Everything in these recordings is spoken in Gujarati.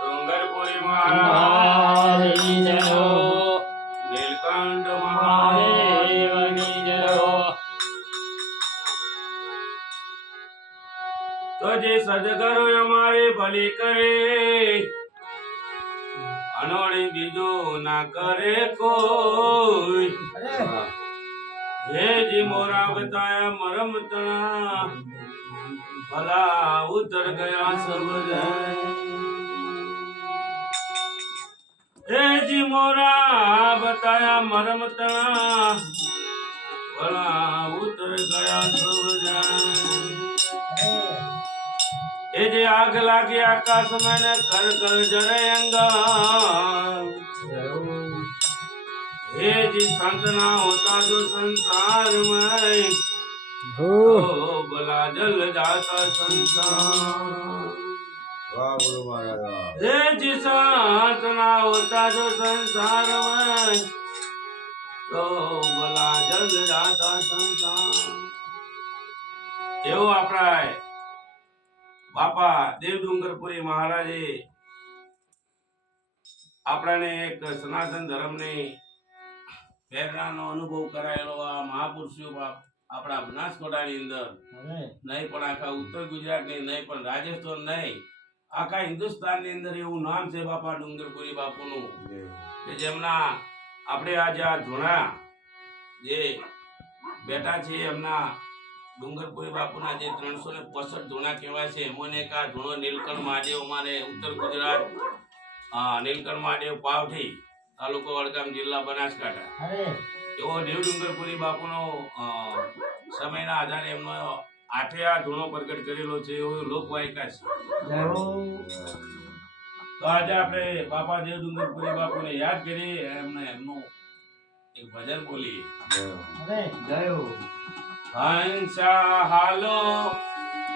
ડુંગરપુરી મહારાજ નીલકંઠ મહાદેવની જય. તો જે સદગુરુ અમારે ભલી કરે અનોળી બીજું ના કરે કોઈ. હે જી મોરા બતાયા મરમ તણા ભલા ઉતર ગયા સબ જન. હે જી મોરા બતાયા મરમ તણા ભલા ઉતર ગયા સબ જન. એ જે આગ લાગી આકાશ માં ને કર કર જરે અંગા. हे जी संत ना होता जो संसार में हो भला जल जाता संसार. वाह गुरु महाराज. हे जी संत ना होता जो संसार में तो भला जल जाता संसार. એવું આપણા બાપા દેવ ડુંગરપુરી મહારાજે આપણાને એક સનાતન ધર્મની પ્રેરણાનો અનુભવ કરાયેલો આ મહાપુરુષો આપણા બનાસકાંઠાની અંદર નહીં પણ આખા ઉત્તર ગુજરાતની નહીં પણ રાજસ્થાન નહીં આખા હિન્દુસ્તાનની અંદર એવું નામ છે બાપા ડુંગરપુરી બાપુનું કે જેમના આપણે આજે આ ધોણા જે બેઠા છે એમના ડુંગરપુરી બાપુના જે 365 ધોણા કહેવાય છે એમાંને એક આ ધોણો નીલકંઠ મહાદેવ અમારે ઉત્તર ગુજરાત નીલકંઠ મહાદેવ પાવઠી તાલુકો વડગામ જિલ્લા બનાસકાંઠા એવો દેવ ડુંગરપુરી બાપુનો સમયના આધારે એમનો આઠે આ ધૂણો પ્રગટ કરેલો છે એવો લોકવાયકા છે. તો આજે આપણે બાપા દેવ ડુંગરપુરી બાપુને યાદ કરીએ એમનું એક ભજન બોલીએ. હંસા હાલો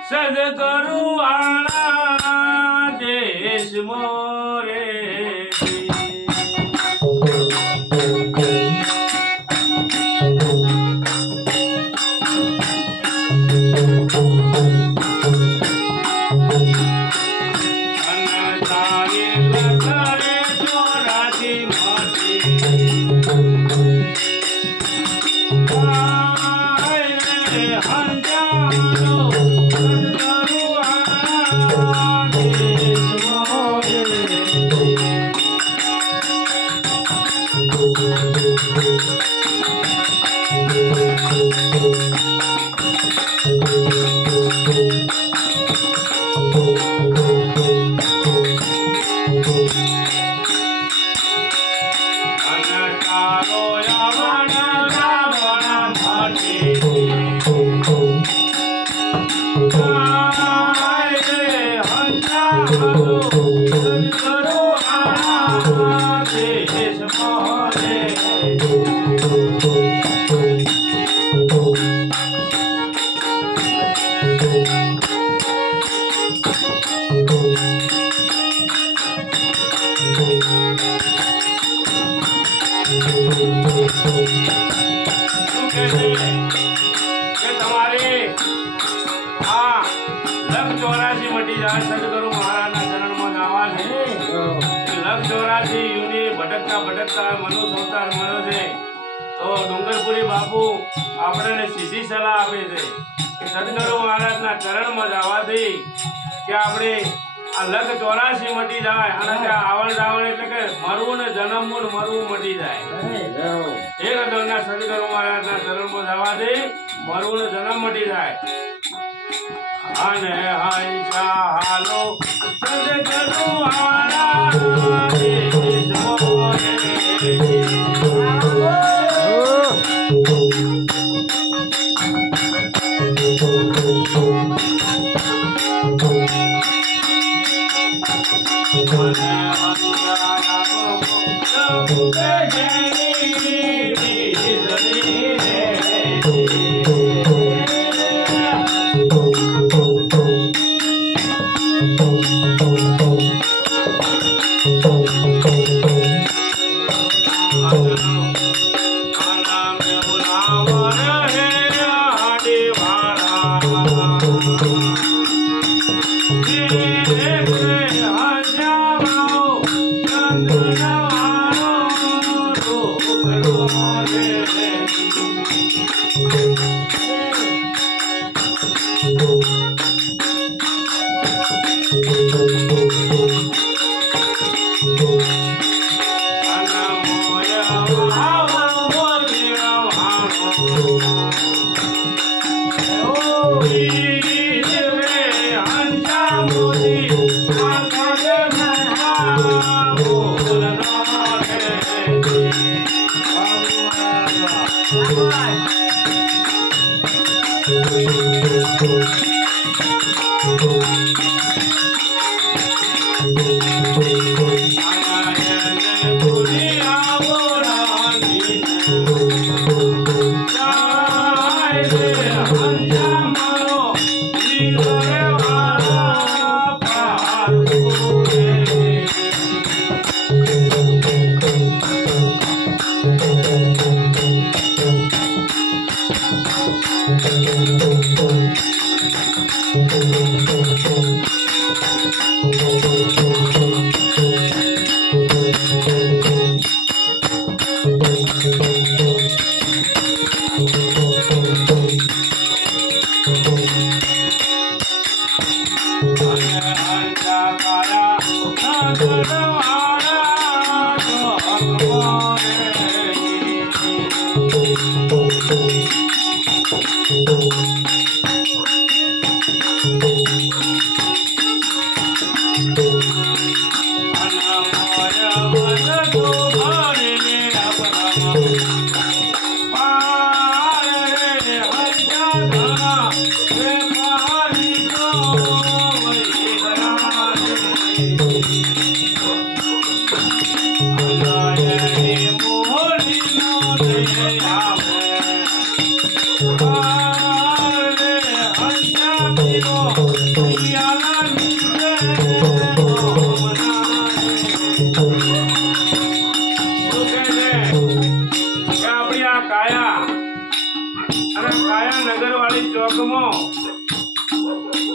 સદગુરુ આણા દેશ મોરે સદગુરુ મહારાજના ચરણમાં જવા છે. લખ 84 યુની ભટકતા ભટકતા મનો સંસાર મળ્યો છે. તો ડુંગરપુરી બાપુ આપણને સીધી સલાહ આપે છે કે સદગુરુ મહારાજના ચરણમાં જવાથી કે આપણે આ લખ 84 મટી જાય અને ત્યાં આવણ જાવણ એટલે કે મરવું ને જન્મવું ને મરવું મટી જાય. એક દરના સદગુરુ મહારાજના ચરણમાં જવાથી મરવું ને જન્મ મટી જાય. અને હંસા હાલો સદગુરુ આણા દેશ મોરે.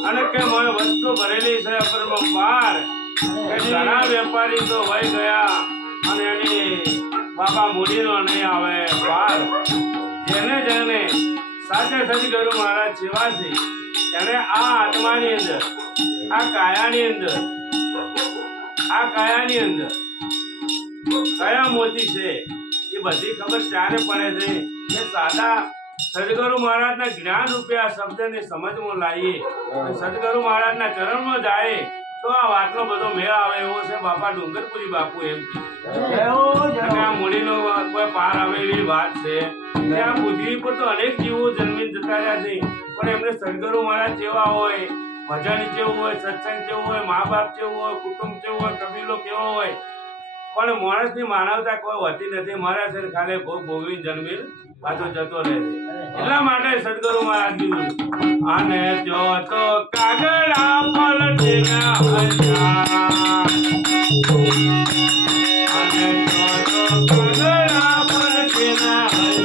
અને કે મને વસ્તુ ભરેલી છે અપરમાં પાર ઘણા વેપારી તો વહી ગયા અને એની બાબા મૂડીનો નહીં આવે પાર જેને જેને સાચે સદગુરુ મહારાજ સેવાથી તેને આ આત્માની અંદર આ કાયાની અંદર કયા મોતી છે એ બધી ખબર ચારે પડે છે કે સાદા સદગુરુ મહારાજના જ્ઞાન રૂપે આ શબ્દને સમજમાં લાવીએ સદગુરુ મહારાજના ચરણમાં જાય તો આ વાતનો બધો મેળ આવે એવો છે બાપા ડુંગરપુરી બાપુ એમ આ મૂડીનો કોઈ પાર આવે એવી વાત છે કે આ પૃથ્વી પર તો અનેક જીવો જન્મી જતા રહ્યા છે પણ એમને સદગુરુ મહારાજ જેવા હોય ભજન જેવું હોય સત્સંગ જેવું હોય મા બાપ જેવું હોય કુટુંબ જેવું હોય કબીલો કેવો હોય પણ માણસની માનવતા કોઈ હોતી નથી મારા છે ખાલી ભોગ ભોગવી જન્મી પાછો જતો રહે એટલા માટે સદગુરુ મહારાજ કીધું અને જો તો કાગડા પલટીના હજા અને જો તો કાગડા પલટીના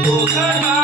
Good